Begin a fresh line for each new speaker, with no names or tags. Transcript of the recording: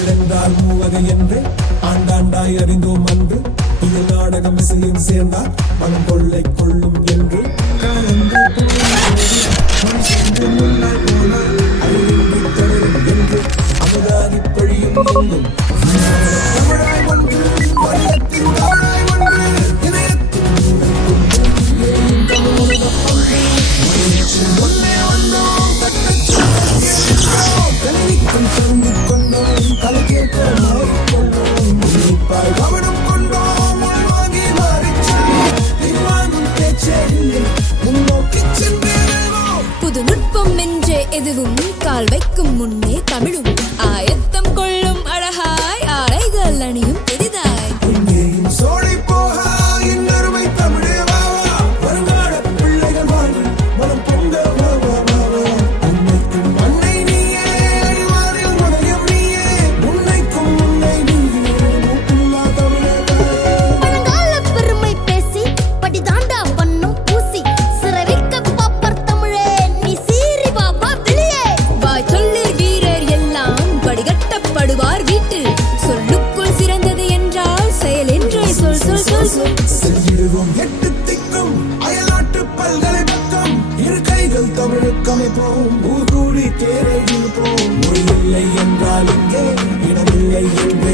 தமிழென்றால் மூவகை என்று ஆண்டாண்டாய் அறிந்தோம் அன்று. இது நாடகம் இசையும் சேர்ந்தால் மனம் கொள்ளை கொள்ளும் என்று. கலந்து அமுதாதி பழியும் எங்கும் தமிழாய் ஒன்று சென்றேனோம்
நுட்பம் என்றே எதுவும் கால் வைக்கும் முன்னே தமிழும் ஆயத்தம். பாடுவார் வீட்டில். சொல்லுக்குள் சிறந்தது என்றால் செயல் என்றே சொல் சொல் சொல் சொல்.
செல்லிடுவோம் எட்டு திக்கும் அயல்நாட்டு பல்கலை பக்கம் இரு கைகள் தமிழுக்கு அமைப்போம் ஊர் கூடி தேரை இழுப்போம் மொழி இல்லை என்றால் இங்கே இடமில்லை என்று